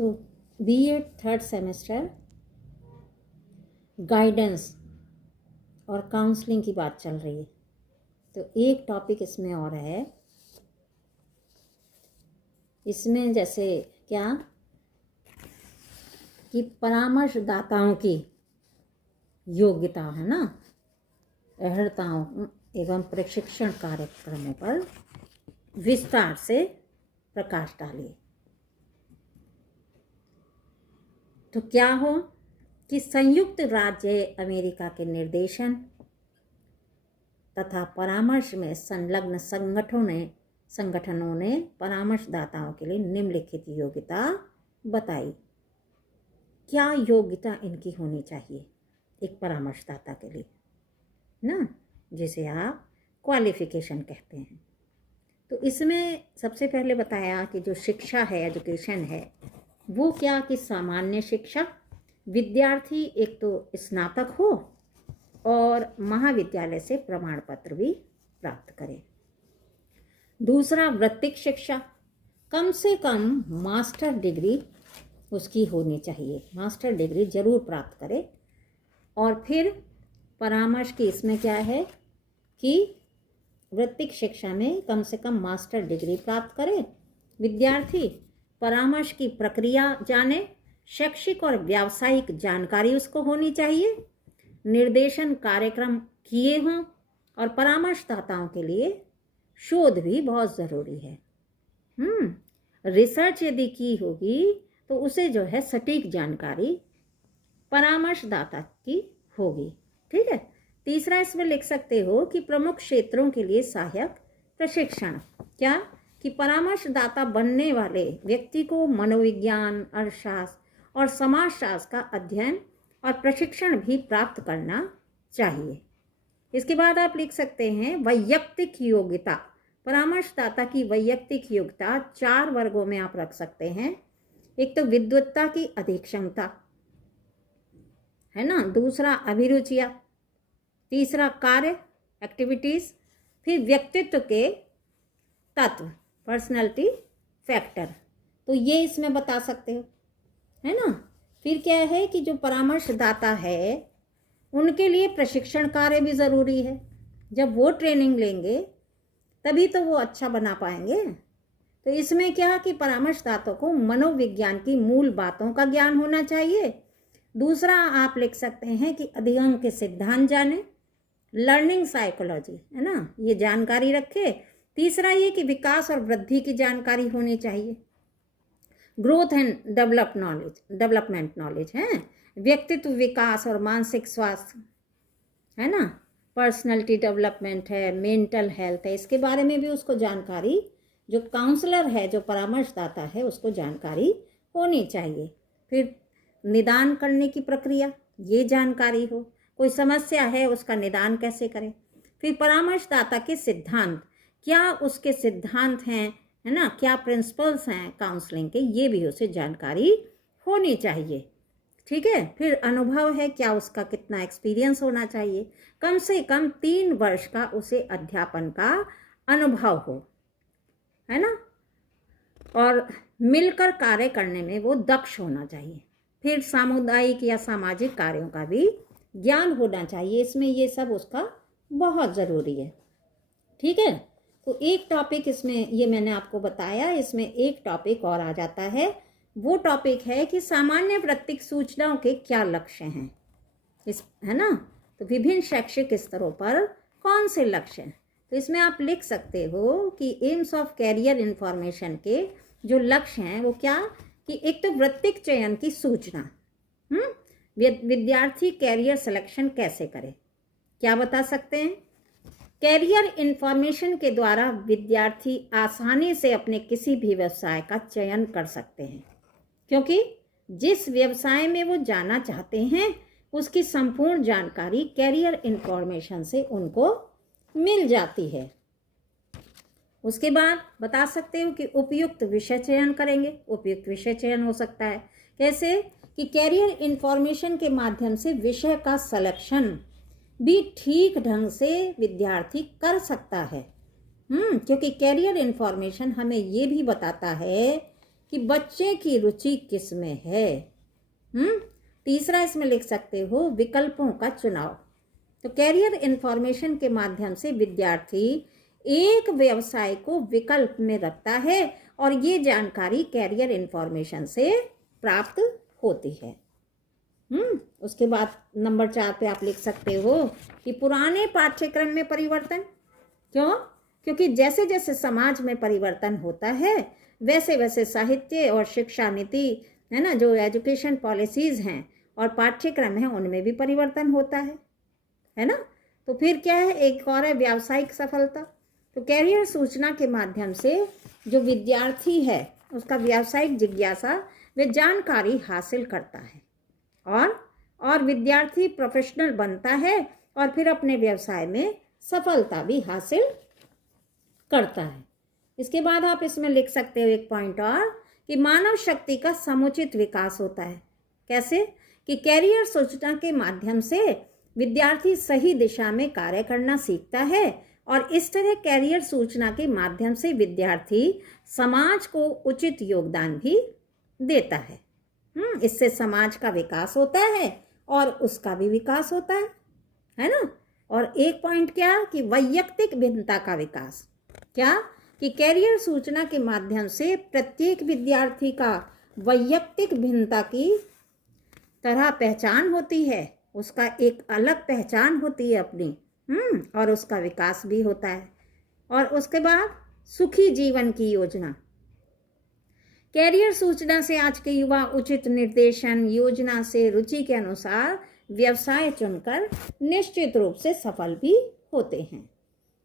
तो BEd third semester guidance और counselling की बात चल रही है। तो एक टॉपिक इसमें और है, इसमें जैसे क्या कि परामर्शदाताओं की योग्यता है ना, अर्हताओं एवं प्रशिक्षण कार्यक्रमों पर विस्तार से प्रकाश डालिए। तो क्या हो कि संयुक्त राज्य अमेरिका के निर्देशन तथा परामर्श में संलग्न संगठनों ने परामर्शदाताओं के लिए निम्नलिखित योग्यता बताई। क्या योग्यता इनकी होनी चाहिए एक परामर्शदाता के लिए ना, जिसे आप क्वालिफिकेशन कहते हैं। तो इसमें सबसे पहले बताया कि जो शिक्षा है, एजुकेशन है, वो क्या कि सामान्य शिक्षा, विद्यार्थी एक तो स्नातक हो और महाविद्यालय से प्रमाण पत्र भी प्राप्त करे। दूसरा वृत्तिक शिक्षा, कम से कम मास्टर डिग्री उसकी होनी चाहिए, मास्टर डिग्री जरूर प्राप्त करे। और फिर परामर्श की इसमें क्या है कि वृत्तिक शिक्षा में कम से कम मास्टर डिग्री प्राप्त करे विद्यार्थी, परामर्श की प्रक्रिया जाने, शैक्षिक और व्यावसायिक जानकारी उसको होनी चाहिए, निर्देशन कार्यक्रम किए हों, और परामर्शदाताओं के लिए शोध भी बहुत ज़रूरी है। रिसर्च यदि की होगी तो उसे जो है सटीक जानकारी परामर्शदाता की होगी। ठीक है। तीसरा इसमें लिख सकते हो कि प्रमुख क्षेत्रों के लिए सहायक प्रशिक्षण, क्या कि परामर्शदाता बनने वाले व्यक्ति को मनोविज्ञान, अर्थशास्त्र और समाजशास्त्र का अध्ययन और प्रशिक्षण भी प्राप्त करना चाहिए। इसके बाद आप लिख सकते हैं वैयक्तिक योग्यता, परामर्शदाता की वैयक्तिक योग्यता 4 वर्गों में आप रख सकते हैं। एक तो विद्वत्ता की अधिक क्षमता है ना, दूसरा अभिरुचियाँ, तीसरा कार्य एक्टिविटीज़, फिर व्यक्तित्व के तत्व पर्सनैलिटी फैक्टर, तो ये इसमें बता सकते हो है ना। फिर क्या है कि जो परामर्शदाता है उनके लिए प्रशिक्षण कार्य भी ज़रूरी है। जब वो ट्रेनिंग लेंगे तभी तो वो अच्छा बना पाएंगे। तो इसमें क्या कि परामर्शदाताओं को मनोविज्ञान की मूल बातों का ज्ञान होना चाहिए। दूसरा आप लिख सकते हैं कि अध्ययन के सिद्धांत जाने, लर्निंग साइकोलॉजी है ना, ये जानकारी रखे। तीसरा ये कि विकास और वृद्धि की जानकारी होनी चाहिए, ग्रोथ एंड डेवलपमेंट नॉलेज है, व्यक्तित्व विकास और मानसिक स्वास्थ्य है ना, पर्सनैलिटी डेवलपमेंट है, मेंटल हेल्थ है, इसके बारे में भी उसको जानकारी, जो काउंसलर है, जो परामर्शदाता है, उसको जानकारी होनी चाहिए। फिर निदान करने की प्रक्रिया, ये जानकारी हो, कोई समस्या है उसका निदान कैसे करें। फिर परामर्शदाता के सिद्धांत, क्या उसके सिद्धांत हैं है ना, क्या प्रिंसिपल्स हैं काउंसलिंग के, ये भी उसे जानकारी होनी चाहिए। ठीक है। फिर अनुभव है, क्या उसका कितना एक्सपीरियंस होना चाहिए, कम से कम 3 वर्ष का उसे अध्यापन का अनुभव हो है ना, और मिलकर कार्य करने में वो दक्ष होना चाहिए। फिर सामुदायिक या सामाजिक कार्यों का भी ज्ञान होना चाहिए, इसमें ये सब उसका बहुत ज़रूरी है। ठीक है। तो एक टॉपिक इसमें ये मैंने आपको बताया, इसमें एक टॉपिक और आ जाता है, वो टॉपिक है कि सामान्य वृत्तिक सूचनाओं के क्या लक्ष्य हैं इस है ना। तो विभिन्न शैक्षिक स्तरों पर कौन से लक्ष्य हैं, तो इसमें आप लिख सकते हो कि एम्स ऑफ कैरियर इंफॉर्मेशन के जो लक्ष्य हैं वो क्या कि एक तो वृत्तिक चयन की सूचना, विद्यार्थी कैरियर सिलेक्शन कैसे करे, क्या बता सकते हैं। कैरियर इंफॉर्मेशन के द्वारा विद्यार्थी आसानी से अपने किसी भी व्यवसाय का चयन कर सकते हैं, क्योंकि जिस व्यवसाय में वो जाना चाहते हैं उसकी संपूर्ण जानकारी कैरियर इंफॉर्मेशन से उनको मिल जाती है। उसके बाद बता सकते हो कि उपयुक्त विषय चयन करेंगे, उपयुक्त विषय चयन हो सकता है कैसे कि कैरियर इंफॉर्मेशन के माध्यम से विषय का सिलेक्शन भी ठीक ढंग से विद्यार्थी कर सकता है। क्योंकि कैरियर इंफॉर्मेशन हमें ये भी बताता है कि बच्चे की रुचि किस में है। तीसरा इसमें लिख सकते हो विकल्पों का चुनाव। तो कैरियर इन्फॉर्मेशन के माध्यम से विद्यार्थी एक व्यवसाय को विकल्प में रखता है और ये जानकारी कैरियर इन्फॉर्मेशन से प्राप्त होती है। उसके बाद नंबर 4 पे आप लिख सकते हो कि पुराने पाठ्यक्रम में परिवर्तन। क्यों? क्योंकि जैसे जैसे समाज में परिवर्तन होता है वैसे वैसे साहित्य और शिक्षा नीति है ना, जो एजुकेशन पॉलिसीज हैं और पाठ्यक्रम है उनमें भी परिवर्तन होता है ना। तो फिर क्या है, एक और है व्यावसायिक सफलता। तो कैरियर सूचना के माध्यम से जो विद्यार्थी है उसका व्यावसायिक जिज्ञासा व जानकारी हासिल करता है और विद्यार्थी प्रोफेशनल बनता है और फिर अपने व्यवसाय में सफलता भी हासिल करता है। इसके बाद आप इसमें लिख सकते हो एक पॉइंट और कि मानव शक्ति का समुचित विकास होता है। कैसे? कि कैरियर सूचना के माध्यम से विद्यार्थी सही दिशा में कार्य करना सीखता है और इस तरह कैरियर सूचना के माध्यम से विद्यार्थी समाज को उचित योगदान भी देता है। इससे समाज का विकास होता है और उसका भी विकास होता है ना। और एक पॉइंट क्या कि वैयक्तिक भिन्नता का विकास। क्या? कि कैरियर सूचना के माध्यम से प्रत्येक विद्यार्थी का वैयक्तिक भिन्नता की तरह पहचान होती है, उसका एक अलग पहचान होती है अपनी, और उसका विकास भी होता है। और उसके बाद सुखी जीवन की योजना। कैरियर सूचना से आज के युवा उचित निर्देशन योजना से रुचि के अनुसार व्यवसाय चुनकर निश्चित रूप से सफल भी होते हैं।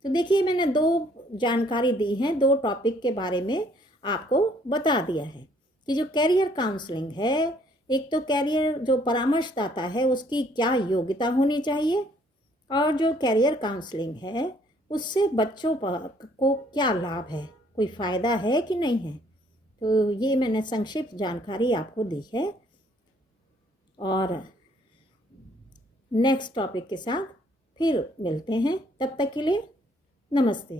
तो देखिए मैंने 2 जानकारी दी है, 2 टॉपिक के बारे में आपको बता दिया है कि जो कैरियर काउंसलिंग है, एक तो कैरियर जो परामर्शदाता है उसकी क्या योग्यता होनी चाहिए और जो कैरियर काउंसलिंग है उससे बच्चों को क्या लाभ है, कोई फ़ायदा है कि नहीं है। तो ये मैंने संक्षिप्त जानकारी आपको दी है और नेक्स्ट टॉपिक के साथ फिर मिलते हैं। तब तक के लिए नमस्ते।